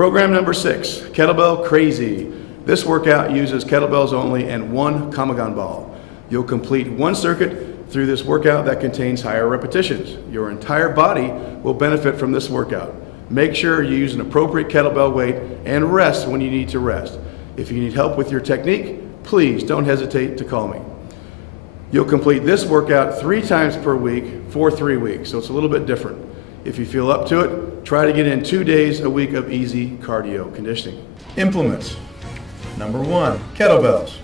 Program number 6, Kettlebell Krazy. This workout uses kettlebells only and one Kamagon ball. You'll complete one circuit through this workout that contains higher repetitions. Your entire body will benefit from this workout. Make sure you use an appropriate kettlebell weight and rest when you need to rest. If you need help with your technique, please don't hesitate to call me. You'll complete this workout 3 times per week for 3 weeks, so it's a little bit different. If you feel up to it, try to get in 2 days a week of easy cardio conditioning. Implements. Number 1, kettlebells.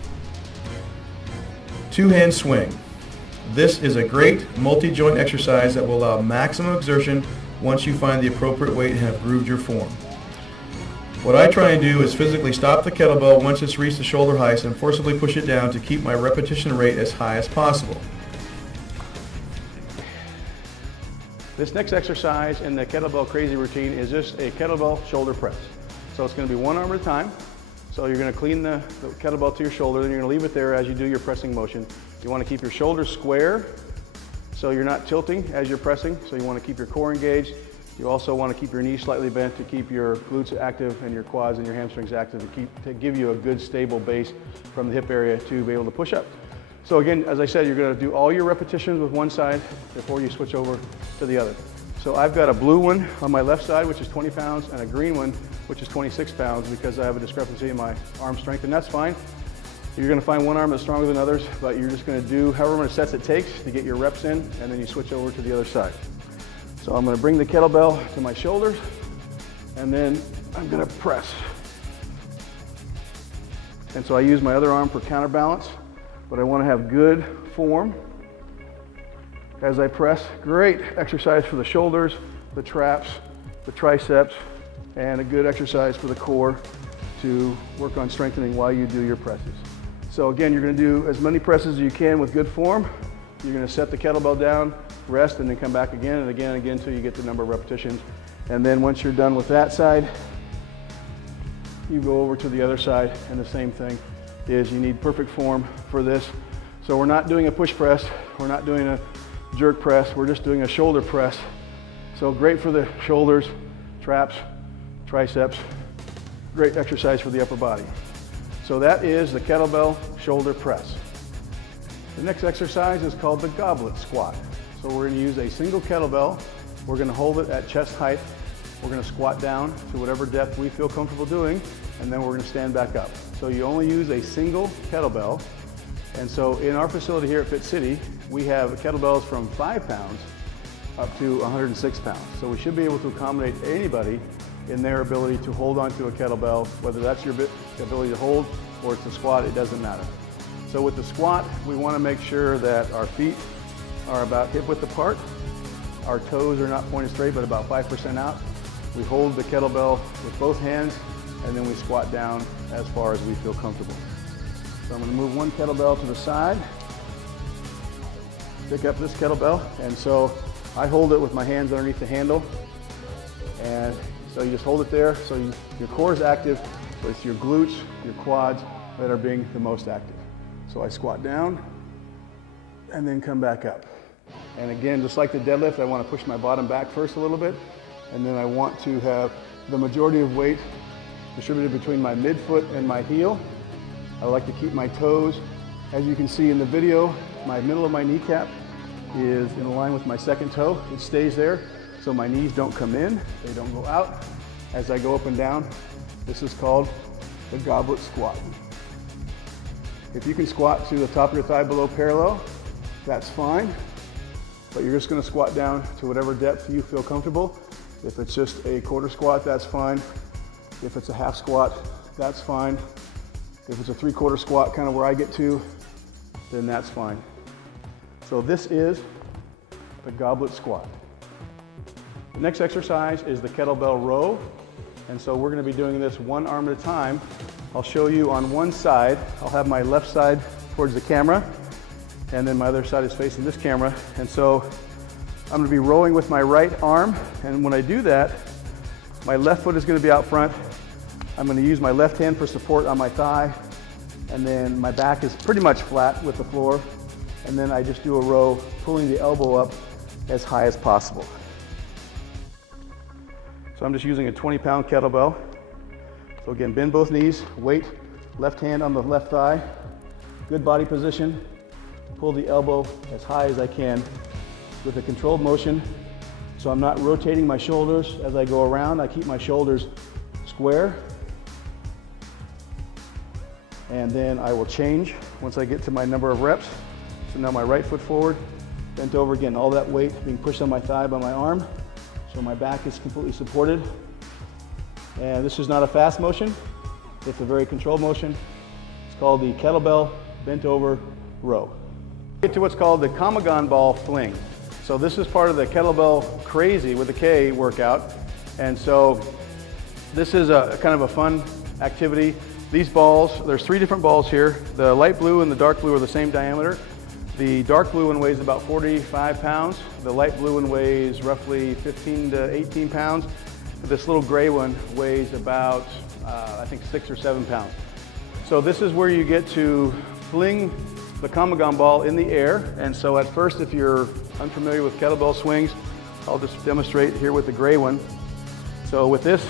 2-hand swing. This is a great multi-joint exercise that will allow maximum exertion once you find the appropriate weight and have grooved your form. What I try and do is physically stop the kettlebell once it's reached the shoulder height and forcibly push it down to keep my repetition rate as high as possible. This next exercise in the Kettlebell Krazy routine is just a kettlebell shoulder press. So it's going to be one arm at a time. So you're going to clean the kettlebell to your shoulder, then you're going to leave it there as you do your pressing motion. You want to keep your shoulders square so you're not tilting as you're pressing. So you want to keep your core engaged. You also want to keep your knees slightly bent to keep your glutes active and your quads and your hamstrings active to give you a good stable base from the hip area to be able to push up. So again, as I said, you're going to do all your repetitions with one side before you switch over to the other. So I've got a blue one on my left side, which is 20 pounds, and a green one, which is 26 pounds, because I have a discrepancy in my arm strength, and that's fine. You're going to find one arm that's stronger than others, but you're just going to do however many sets it takes to get your reps in, and then you switch over to the other side. So I'm going to bring the kettlebell to my shoulders, and then I'm going to press. And so I use my other arm for counterbalance, but I want to have good form as I press. Great exercise for the shoulders, the traps, the triceps, and a good exercise for the core to work on strengthening while you do your presses. So again, you're going to do as many presses as you can with good form. You're going to set the kettlebell down, rest, and then come back again and again and again until you get the number of repetitions. And then once you're done with that side, you go over to the other side, and the same thing is you need perfect form for this. So we're not doing a push press, we're not doing a jerk press, we're just doing a shoulder press. So great for the shoulders, traps, triceps, great exercise for the upper body. So that is the kettlebell shoulder press. The next exercise is called the Goblet Squat. So we're going to use a single kettlebell, we're going to hold it at chest height, we're going to squat down to whatever depth we feel comfortable doing, and then we're going to stand back up. So you only use a single kettlebell. And so in our facility here at Fit City, we have kettlebells from 5 pounds up to 106 pounds. So we should be able to accommodate anybody in their ability to hold onto a kettlebell, whether that's your ability to hold or it's a squat, it doesn't matter. So with the squat, we want to make sure that our feet are about hip width apart. Our toes are not pointed straight, but about 5% out. We hold the kettlebell with both hands, and then we squat down as far as we feel comfortable. So I'm going to move one kettlebell to the side, pick up this kettlebell, and so I hold it with my hands underneath the handle, and so you just hold it there, so your core is active, but it's your glutes, your quads that are being the most active. So I squat down, and then come back up. And again, just like the deadlift, I want to push my bottom back first a little bit, and then I want to have the majority of weight distributed between my midfoot and my heel. I like to keep my toes. As you can see in the video, my middle of my kneecap is in line with my second toe. It stays there, so my knees don't come in, they don't go out. As I go up and down, this is called the Goblet Squat. If you can squat to the top of your thigh below parallel, that's fine, but you're just going to squat down to whatever depth you feel comfortable. If it's just a quarter squat, that's fine. If it's a half squat, that's fine. If it's a 3/4 squat, kind of where I get to, then that's fine. So this is the Goblet Squat. The next exercise is the kettlebell row. And so we're going to be doing this one arm at a time. I'll show you on one side. I'll have my left side towards the camera, and then my other side is facing this camera. And so I'm going to be rowing with my right arm, and when I do that, my left foot is going to be out front. I'm going to use my left hand for support on my thigh, and then my back is pretty much flat with the floor, and then I just do a row, pulling the elbow up as high as possible. So I'm just using a 20-pound kettlebell, So again, bend both knees, weight, left hand on the left thigh, good body position, pull the elbow as high as I can with a controlled motion. So I'm not rotating my shoulders as I go around. I keep my shoulders square. And then I will change once I get to my number of reps. So now my right foot forward, bent over again, all that weight being pushed on my thigh by my arm. So my back is completely supported. And this is not a fast motion. It's a very controlled motion. It's called the kettlebell bent over row. Get to what's called the Kamagon ball fling. So this is part of the kettlebell Krazy with a K workout. And so this is a kind of a fun activity. These balls, there's 3 different balls here. The light blue and the dark blue are the same diameter. The dark blue one weighs about 45 pounds. The light blue one weighs roughly 15 to 18 pounds. This little gray one weighs about, I think 6 or 7 pounds. So this is where you get to fling the Kamagon ball in the air. And so at first, if you're unfamiliar with kettlebell swings, I'll just demonstrate here with the gray one. So with this,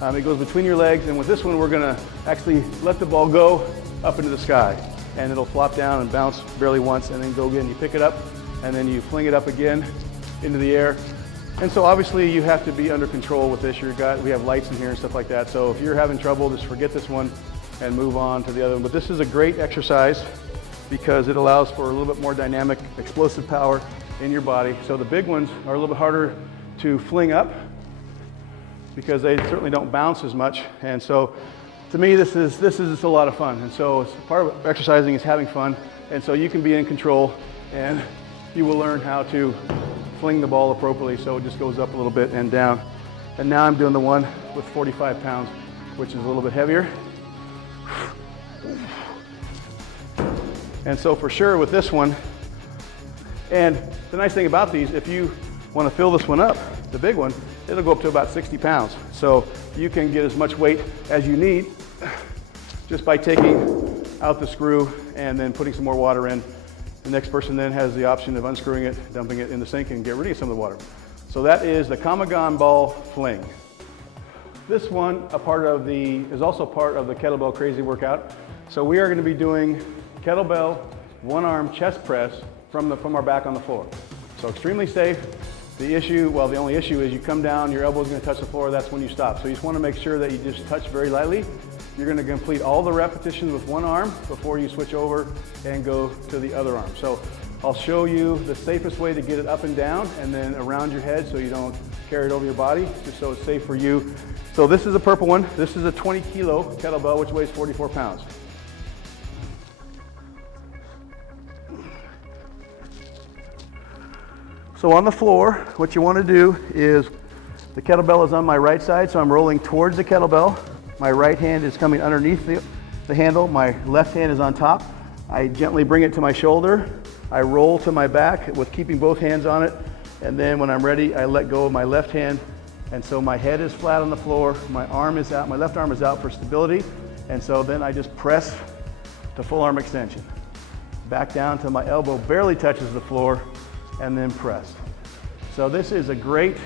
it goes between your legs, and with this one, we're gonna actually let the ball go up into the sky, and it'll flop down and bounce barely once, and then go again. You pick it up, and then you fling it up again into the air. And so obviously you have to be under control with this. We have lights in here and stuff like that. So if you're having trouble, just forget this one and move on to the other one. But this is a great exercise because it allows for a little bit more dynamic, explosive power in your body. So the big ones are a little bit harder to fling up because they certainly don't bounce as much. And so to me, this is just a lot of fun. And so part of exercising is having fun. And so you can be in control and you will learn how to fling the ball appropriately so it just goes up a little bit and down. And now I'm doing the one with 45 pounds, which is a little bit heavier. And so for sure with this one, and the nice thing about these, if you want to fill this one up, the big one, it'll go up to about 60 pounds. So you can get as much weight as you need just by taking out the screw and then putting some more water in. The next person then has the option of unscrewing it, dumping it in the sink, and get rid of some of the water. So that is the Kamagon ball fling. This one is also part of the kettlebell Krazy workout. So we are going to be doing kettlebell one-arm chest press from our back on the floor. So extremely safe. The only issue is you come down, your elbow is going to touch the floor, that's when you stop. So you just want to make sure that you just touch very lightly. You're going to complete all the repetitions with one arm before you switch over and go to the other arm. So I'll show you the safest way to get it up and down and then around your head so you don't carry it over your body, just so it's safe for you. So this is a purple one. This is a 20 kilo kettlebell, which weighs 44 pounds. So on the floor, what you want to do is, the kettlebell is on my right side, so I'm rolling towards the kettlebell. My right hand is coming underneath the handle. My left hand is on top. I gently bring it to my shoulder. I roll to my back with keeping both hands on it. And then when I'm ready, I let go of my left hand. And so my head is flat on the floor. My arm is out. My left arm is out for stability. And so then I just press to full arm extension. Back down till my elbow barely touches the floor, and then press. So this is a great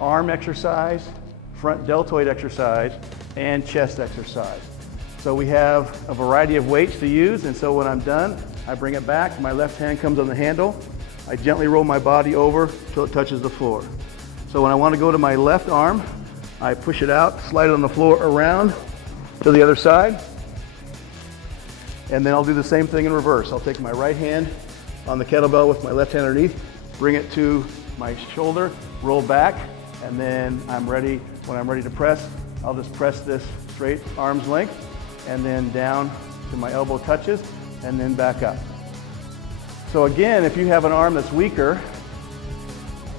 arm exercise, front deltoid exercise, and chest exercise. So we have a variety of weights to use, and so when I'm done, I bring it back, my left hand comes on the handle, I gently roll my body over till it touches the floor. So when I want to go to my left arm, I push it out, slide it on the floor around to the other side, and then I'll do the same thing in reverse. I'll take my right hand on the kettlebell with my left hand underneath, bring it to my shoulder, roll back, and then when I'm ready to press, I'll just press this straight arm's length and then down to my elbow touches and then back up. So again, if you have an arm that's weaker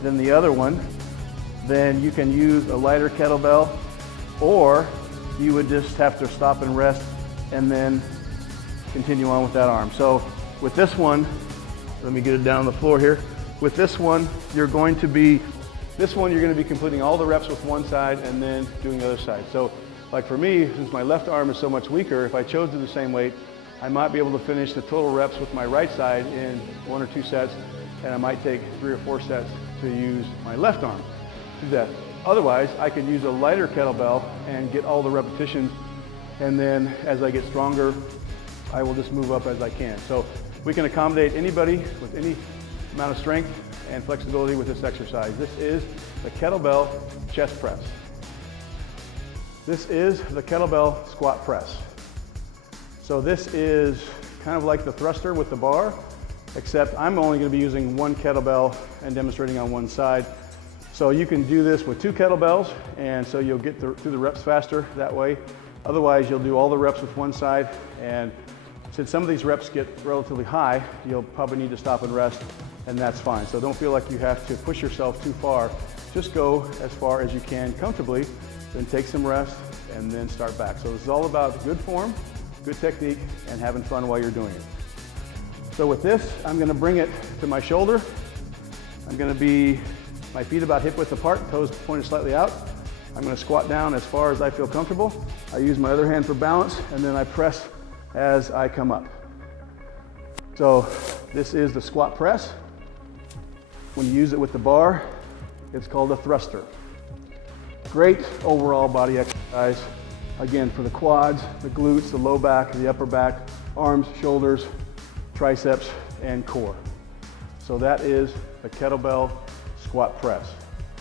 than the other one, then you can use a lighter kettlebell, or you would just have to stop and rest and then continue on with that arm. So with this one, let me get it down on the floor here. With this one, you're going to be completing all the reps with one side and then doing the other side. So like for me, since my left arm is so much weaker, if I chose to do the same weight, I might be able to finish the total reps with my right side in 1 or 2 sets, and I might take 3 or 4 sets to use my left arm. Do that. Otherwise, I can use a lighter kettlebell and get all the repetitions, and then as I get stronger, I will just move up as I can. So we can accommodate anybody with any amount of strength and flexibility with this exercise. This is the kettlebell chest press. This is the kettlebell squat press. So this is kind of like the thruster with the bar, except I'm only going to be using one kettlebell and demonstrating on one side. So you can do this with two kettlebells, and so you'll get through the reps faster that way. Otherwise, you'll do all the reps with one side, and since some of these reps get relatively high, you'll probably need to stop and rest, and that's fine. So don't feel like you have to push yourself too far. Just go as far as you can comfortably, then take some rest, and then start back. So this is all about good form, good technique, and having fun while you're doing it. So with this, I'm gonna bring it to my shoulder. I'm gonna be my feet about hip width apart, toes pointed slightly out. I'm gonna squat down as far as I feel comfortable. I use my other hand for balance, and then I press as I come up. So this is the squat press. When you use it with the bar, it's called a thruster. Great overall body exercise. Again, for the quads, the glutes, the low back, the upper back, arms, shoulders, triceps, and core. So that is the kettlebell squat press.